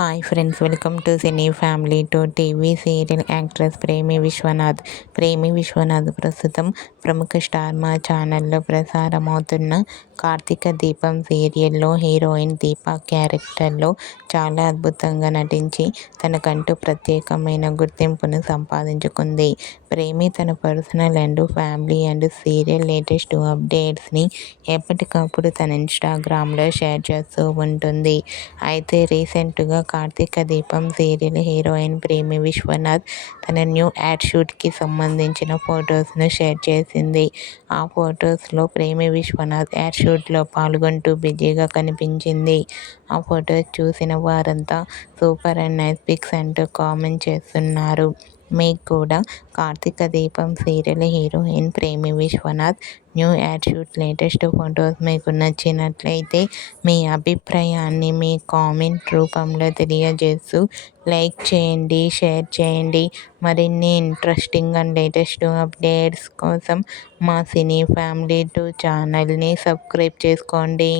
Hi friends, welcome to cine family to TV serial actress Premi Vishwanath. ప్రేమి విశ్వనాథ్ ప్రస్తుతం ప్రముఖ star మా ఛానల్లో ప్రసారమవుతున్న కార్తీక దీపం సీరియల్లో హీరోయిన్ దీప క్యారెక్టర్లో చాలా అద్భుతంగా నటించి తనకంటూ ప్రత్యేకమైన గుర్తింపును సంపాదించుకుంది. ప్రేమి తన personal and family and serial latest అప్డేట్స్ని ఎప్పటికప్పుడు తన ఇన్స్టాగ్రామ్లో షేర్ చేస్తూ ఉంటుంది. అయితే రీసెంట్గా కార్తీక దీపం సీరియల్ హీరోయిన్ ప్రేమి విశ్వనాథ్ తన న్యూ యాడ్ షూట్కి సంబంధించిన ఫొటోస్ను షేర్ చేసింది. ఆ ఫొటోస్లో ప్రేమి విశ్వనాథ్ యాడ్ షూట్లో పాల్గొంటూ బిజీగా కనిపించింది. ఆ ఫొటోస్ చూసిన వారంతా సూపర్ అండ్ నైస్ పిక్స్ అంటూ కామెంట్ చేస్తున్నారు. మీకు కూడా Karthika Deepam serial heroine Premi Vishwanath new ad shoot latest photos మీకు నచ్చినట్లయితే మీ అభిప్రాయాన్ని మీ కామెంట్ రూపంలో తెలియజేస్తూ లైక్ చేయండి, షేర్ చేయండి. మరిన్ని ఇంట్రెస్టింగ్ అండ్ లేటెస్ట్ అప్డేట్స్ కోసం మా సినీ ఫ్యామిలీ 2 ఛానల్ని సబ్స్క్రైబ్ చేసుకోండి.